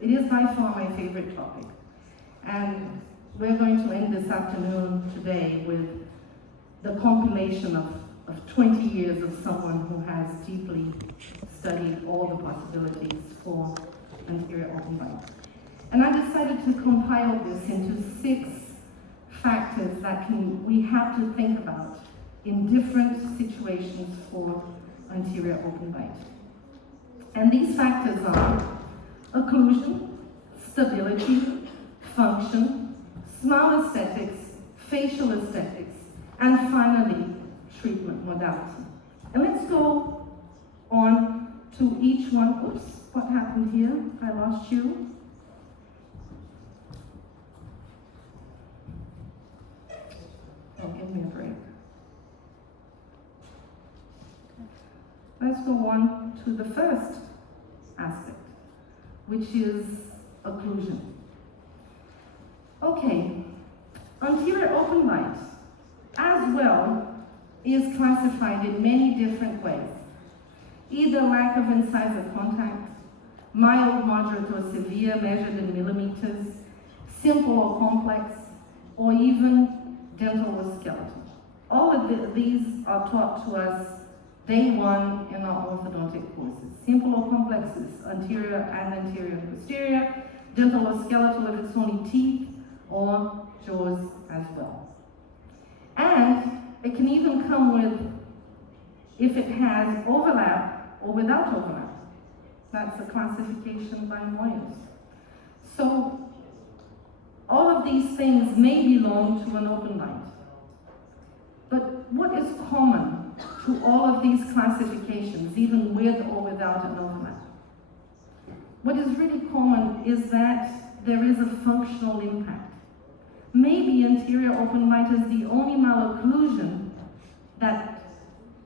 It is by far my favorite topic. And we're going to end this afternoon today with the compilation of 20 years of someone who has deeply studied all the possibilities for anterior open bite. And I decided to compile this into 6 factors that we have to think about in different situations for anterior open bite. And these factors are occlusion, stability, function, smile aesthetics, facial aesthetics, and finally, treatment modality. And let's go on to each one. Oops, what happened here? I lost you. Oh, give me a break. Let's go on to the first aspect, which is occlusion. Okay, anterior open bite as well is classified in many different ways. Either lack of incisor contact, mild, moderate, or severe measured in millimeters, simple or complex, or even dental or skeletal. All of these are taught to us day one in our orthodontic courses. Simple or complex is anterior and anterior and posterior, dental or skeletal if it's only teeth or jaws as well. And it can even come with, if it has overlap or without overlap. That's a classification by Moyers. So all of these things may belong to an open bite. But what is common to all of these classifications, even with or without an overlap? What is really common is that there is a functional impact. Maybe anterior open bite is the only malocclusion that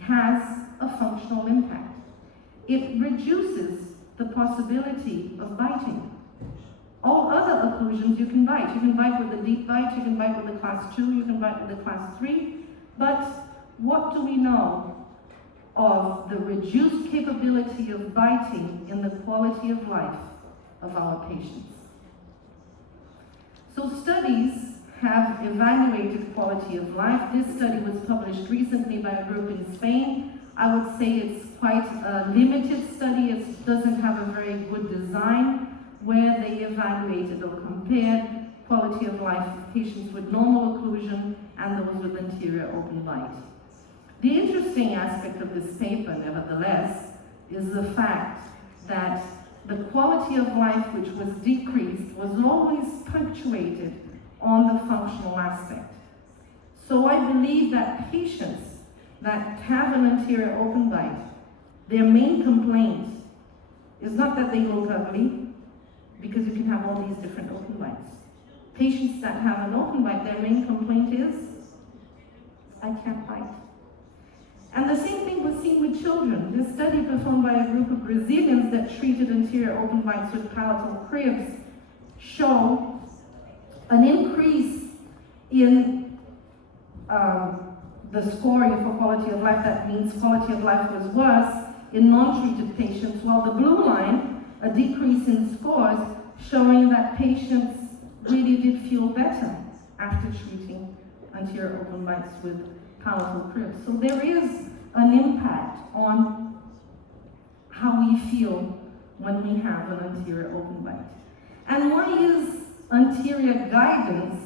has a functional impact. It reduces the possibility of biting. All other occlusions you can bite. You can bite with a deep bite, you can bite with a class 2, you can bite with a class 3. But what do we know of the reduced capability of biting in the quality of life of our patients? So studies have evaluated quality of life. This study was published recently by a group in Spain. I would say it's quite a limited study. It doesn't have a very good design where they evaluated or compared quality of life of patients with normal occlusion and those with anterior open bite. The interesting aspect of this paper, nevertheless, is the fact that the quality of life which was decreased was always punctuated on the functional aspect. So I believe that patients that have an anterior open bite, their main complaint is not that they look ugly, because you can have all these different open bites. Patients that have an open bite, their main complaint is, I can't bite. And the same thing was seen with children. This study performed by a group of Brazilians that treated anterior open bites with palatal cribs show an increase in the scoring for quality of life. That means quality of life was worse in non-treated patients, while the blue line, a decrease in scores, showing that patients really did feel better after treating anterior open bites with palatal cribs. So there is an impact on how we feel when we have an anterior open bite. And why is anterior guidance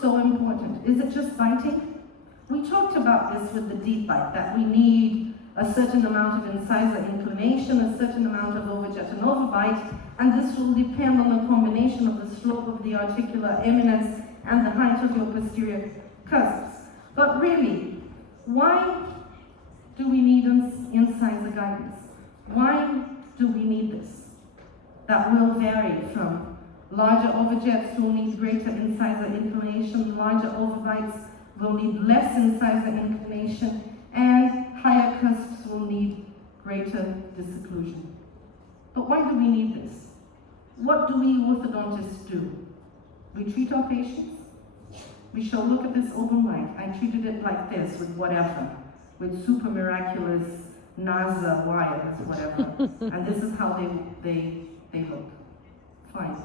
so important? Is it just biting? We talked about this with the deep bite, that we need a certain amount of incisor inclination, a certain amount of overjet and overbite, and this will depend on the combination of the slope of the articular eminence and the height of your posterior cusps. But really, why do we need incisor guidance? Why do we need this? That will vary from larger overjets will need greater incisor inclination, larger overbites will need less incisor inclination, and higher cusps will need greater disocclusion. But why do we need this? What do we orthodontists do? We treat our patients. We show, look at this open bite. I treated it like this with whatever, with super miraculous NASA wires, whatever. And this is how they look. Fine.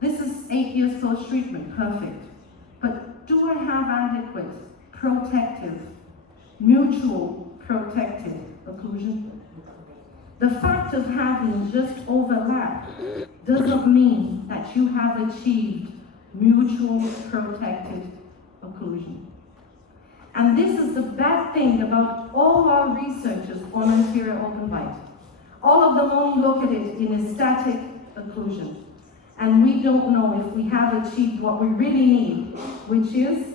This is 8 years post-treatment, perfect. But do I have adequate, protective, mutual protective occlusion? The fact of having just overlap doesn't mean that you have achieved mutual protective occlusion. And this is the bad thing about all our researchers on anterior open bite. All of them only look at it in a static occlusion. And we don't know if we have achieved what we really need, which is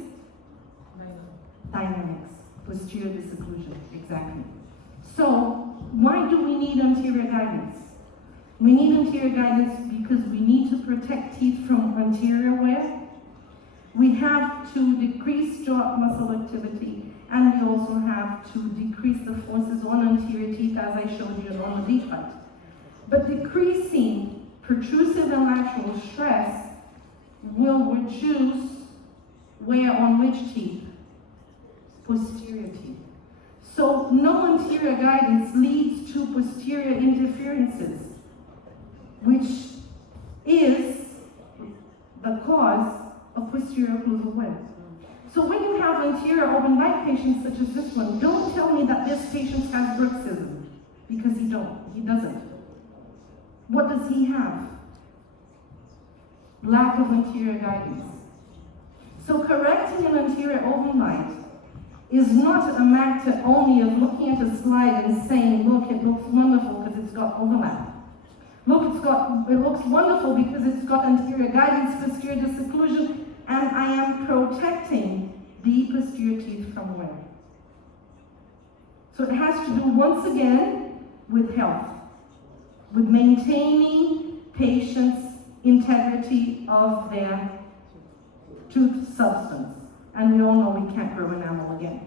dynamics, posterior disocclusion, exactly. So, why do we need anterior guidance? We need anterior guidance because we need to protect teeth from anterior wear. We have to decrease jaw muscle activity, and we also have to decrease the forces on anterior teeth, as I showed you on the deep bite. But decreasing protrusive and lateral stress will reduce wear on which teeth? Posterior teeth. So no anterior guidance leads to posterior interferences, which is the cause of posterior occlusal wear. So when you have anterior open bite patients such as this one, don't tell me that this patient has bruxism, because he doesn't. What does he have? Lack of anterior guidance. So correcting an anterior open bite is not a matter only of looking at a slide and saying, look, it looks wonderful because it's got overlap. Look, it looks wonderful because it's got anterior guidance, posterior disocclusion, and I am protecting the posterior teeth from wear. So it has to do, once again, with health, with maintaining patients' integrity of their tooth substance. And we all know we can't grow enamel again.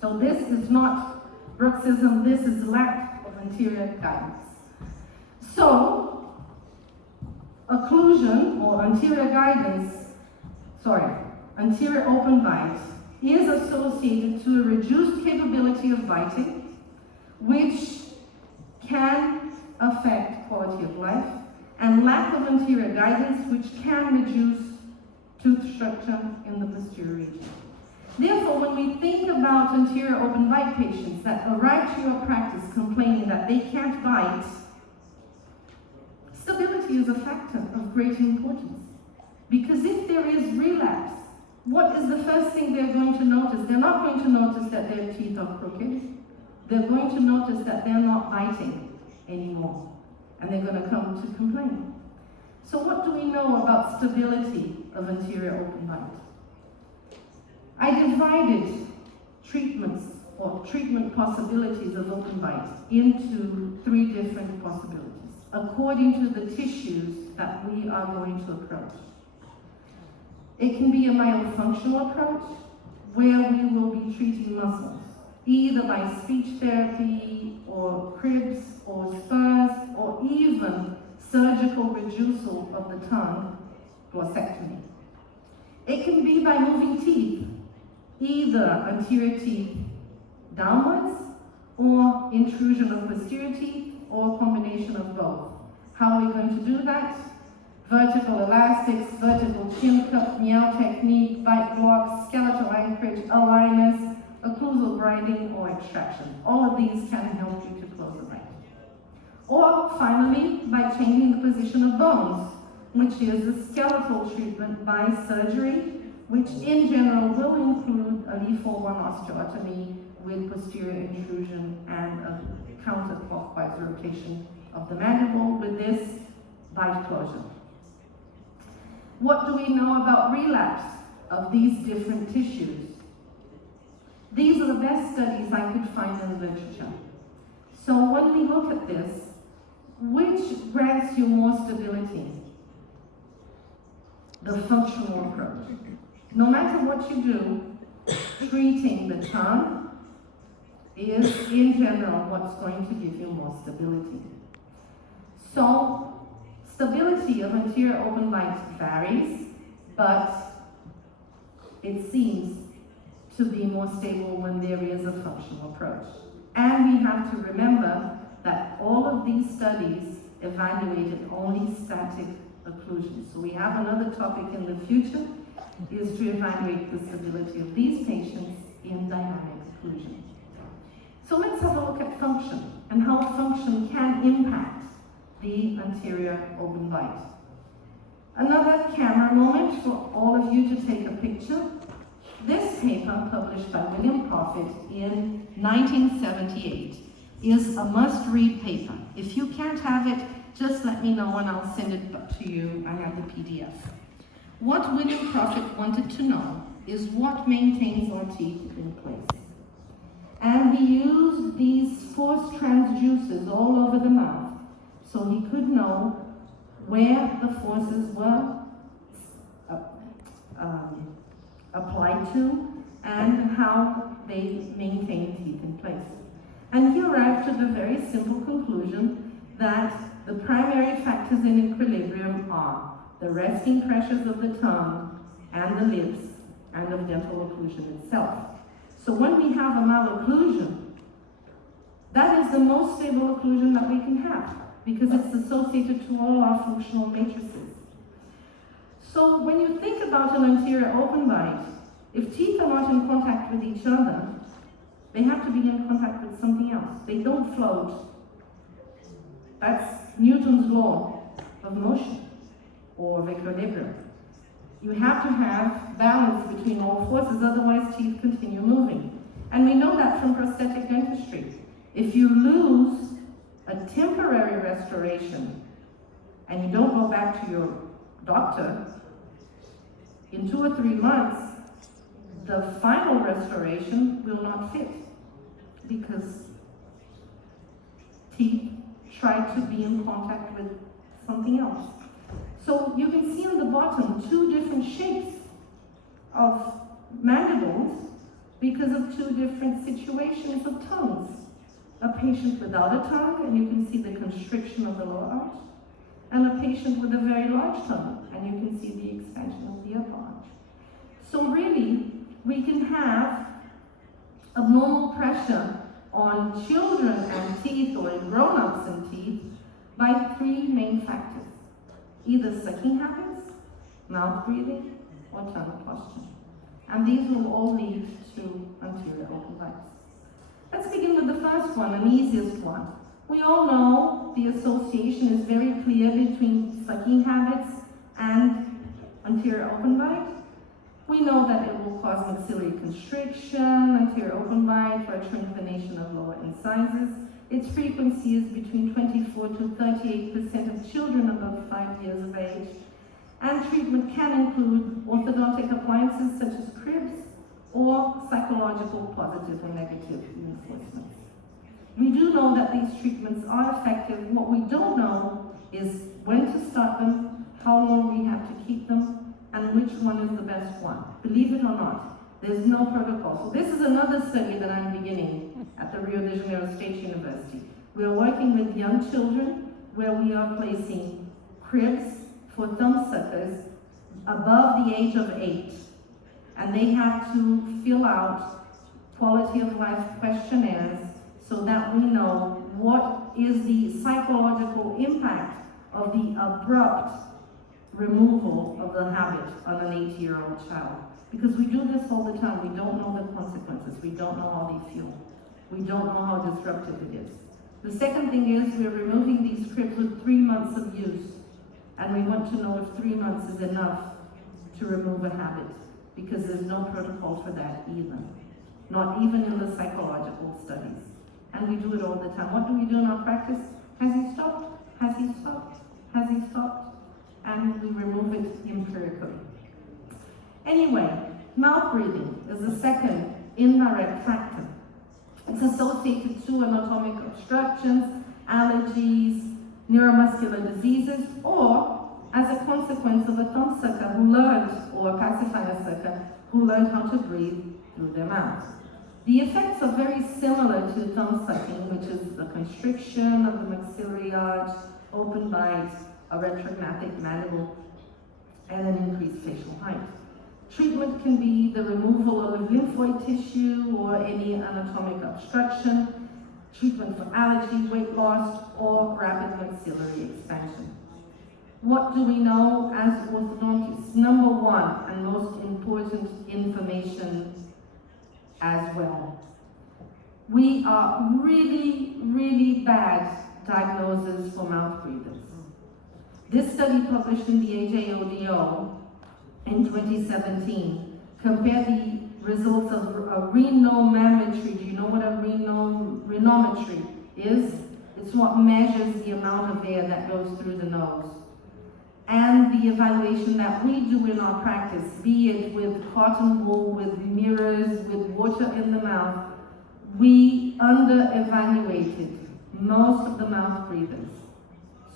So this is not bruxism, this is lack of anterior guidance. So, occlusion or anterior open bite is associated to a reduced capability of biting, which can affect quality of life, and lack of anterior guidance, which can reduce tooth structure in the posterior region. Therefore, when we think about anterior open bite patients that arrive to your practice complaining that they can't bite, stability is a factor of great importance. Because if there is relapse, what is the first thing they're going to notice? They're not going to notice that their teeth are crooked. They're going to notice that they're not biting anymore. And they're going to come to complain. So what do we know about stability of anterior open bite? I divided treatments or treatment possibilities of open bite into 3 different possibilities, according to the tissues that we are going to approach. It can be a myofunctional approach, where we will be treating muscles, either by speech therapy, or cribs, or spurs, or even surgical reducil of the tongue, glossectomy. It can be by moving teeth, either anterior teeth downwards, or intrusion of posterior teeth, or a combination of both. How are we going to do that? Vertical elastics, vertical chin cup, meow technique, bite blocks, skeletal anchorage, aligners, occlusal grinding, or extraction. All of these can help you to close the bite. Or finally, by changing the position of bones, which is a skeletal treatment by surgery, which in general will include a Li-4-1 osteotomy with posterior intrusion and a counterclockwise rotation of the mandible with this bite closure. What do we know about relapse of these different tissues? These are the best studies I could find in the literature. So when we look at this, which grants you more stability? The functional approach. No matter what you do, treating the tongue is, in general, what's going to give you more stability. So, stability of anterior open bite varies, but it seems to be more stable when there is a functional approach. And we have to remember that all of these studies evaluated only static occlusion. So we have another topic in the future, is to evaluate the stability of these patients in dynamic occlusion. So let's have a look at function and how function can impact the anterior open bite. Another camera moment for all of you to take a picture. This paper, published by William Prophet in 1978, is a must-read paper. If you can't have it, just let me know and I'll send it to you. I have the PDF. What William Prophet wanted to know is what maintains our teeth in place. And he used these force transducers all over the mouth so he could know where the forces were applied to and how they maintain teeth in place. And he arrived to the very simple conclusion that the primary factors in equilibrium are the resting pressures of the tongue and the lips and of dental occlusion itself. So when we have a malocclusion, that is the most stable occlusion that we can have because it's associated to all our functional matrices. So when you think about an anterior open bite, if teeth are not in contact with each other, they have to be in contact with something else. They don't float. That's Newton's law of motion or of equilibrium. You have to have balance between all forces, otherwise teeth continue moving. And we know that from prosthetic dentistry. If you lose a temporary restoration and you don't go back to your doctor, in 2 or 3 months, the final restoration will not fit because teeth try to be in contact with something else. So you can see on the bottom 2 different shapes of mandibles because of 2 different situations of tongues. A patient without a tongue, and you can see the constriction of the lower arch, and a patient with a very large tongue, and you can see the expansion of the upper arch. So really, we can have abnormal pressure on children and teeth or in grown-ups and teeth by 3 main factors. Either sucking habits, mouth breathing, or tongue posture. And these will all lead to anterior open bites. Let's begin with the first one, and easiest one. We all know the association is very clear between sucking habits and anterior open bite. We know that it will cause maxillary constriction, anterior open bite, retroinclination of lower incisors. Its frequency is between 24 to 38% of children above 5 years of age. And treatment can include orthodontic appliances such as cribs or psychological positive or negative reinforcements. We do know that these treatments are effective. What we don't know is when to start them, how long we have to keep them, and which one is the best one. Believe it or not, there's no protocol. So this is another study that I'm beginning at the Rio de Janeiro State University. We are working with young children where we are placing cribs for thumb suckers above the age of 8. And they have to fill out quality of life questionnaires so that we know what is the psychological impact of the abrupt removal of the habit on an 8-year-old child. Because we do this all the time. We don't know the consequences. We don't know how they feel. We don't know how disruptive it is. The second thing is we're removing these cribs with 3 months of use. And we want to know if 3 months is enough to remove a habit, because there's no protocol for that either. Not even in the psychological studies. And we do it all the time. What do we do in our practice? Has he stopped? Has he stopped? Has he stopped? And we remove it empirically. Anyway, mouth breathing is the second indirect factor. It's associated to anatomic obstructions, allergies, neuromuscular diseases, or as a consequence of a thumb sucker who learned, or a pacifier sucker, who learned how to breathe through their mouth. The effects are very similar to thumb sucking, which is the constriction of the maxillary arch, open bite, a retrognaathic mandible, and an increased facial height. Treatment can be the removal of lymphoid tissue or any anatomic obstruction. treatment for allergy, weight loss, or rapid maxillary expansion. What do we know as orthodontists? Number one, and most important information as well. We are really, really bad diagnosers for mouth breathers. This study published in the AJODO in 2017 compared the results of a rhinometry. Do you know what a rhinometry is? It's what measures the amount of air that goes through the nose. And the evaluation that we do in our practice, be it with cotton wool, with mirrors, with water in the mouth, we under-evaluated most of the mouth breathers.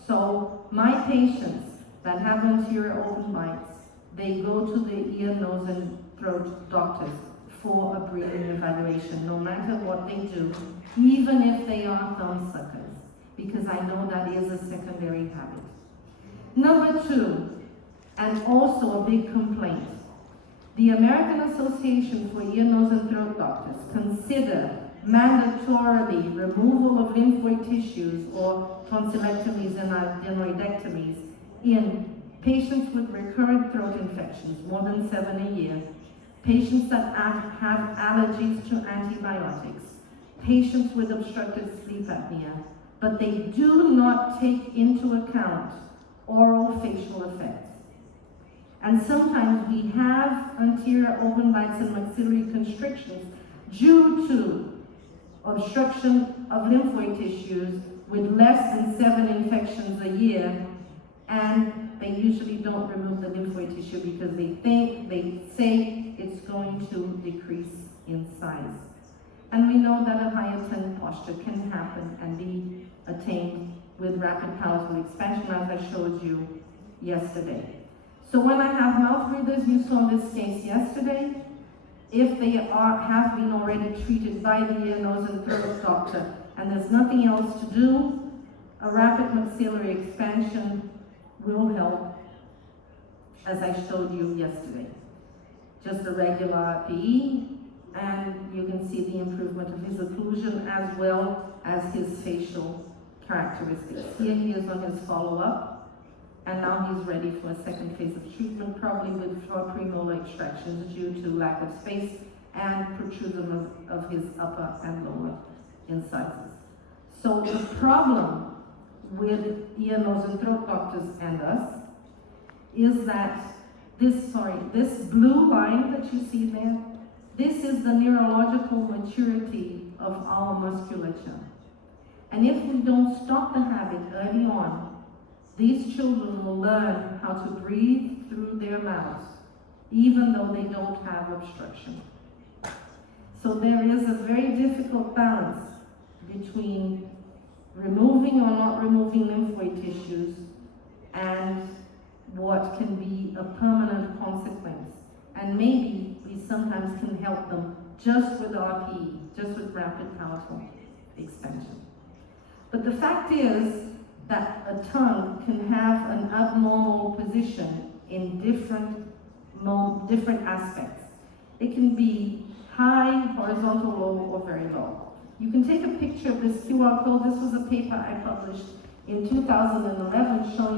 So my patients that have anterior open bites, they go to the ear, nose, and throat doctors for a breathing evaluation, no matter what they do, even if they are thumb suckers, because I know that is a secondary habit. Number two, and also a big complaint, the American Association for Ear, Nose, and Throat Doctors consider mandatorily removal of lymphoid tissues or tonsillectomies and adenoidectomies in patients with recurrent throat infections, more than 7 a year, patients that have allergies to antibiotics, patients with obstructive sleep apnea, but they do not take into account oral facial effects. And sometimes we have anterior open bites and maxillary constrictions due to obstruction of lymphoid tissues with less than 7 infections a year, and they usually don't remove the lymphoid tissue because they say it's going to decrease in size. And we know that a higher tongue posture can happen and be attained with rapid powerful expansion, as I showed you yesterday. So when I have mouth breathers, you saw this case yesterday, if they have been already treated by the ear, nose, and throat doctor, and there's nothing else to do, a rapid maxillary expansion will help, as I showed you yesterday. Just a regular PE, and you can see the improvement of his occlusion as well as his facial characteristics. Here he is on his follow-up, and now he's ready for a second phase of treatment, probably with premolar extractions due to lack of space and protrusion of his upper and lower incisors. So the problem with ear, nose, and throat doctors and us is that this blue line that you see there, this is the neurological maturity of our musculature. And if we don't stop the habit early on, these children will learn how to breathe through their mouths, even though they don't have obstruction. So there is a very difficult balance between removing or not removing lymphoid tissues and what can be a permanent consequence. And maybe we sometimes can help them just with RPE, just with rapid powerful expansion. But the fact is that a tongue can have an abnormal position in different aspects. It can be high, horizontal, low, or very low. You can take a picture of this QR code. This was a paper I published in 2011 showing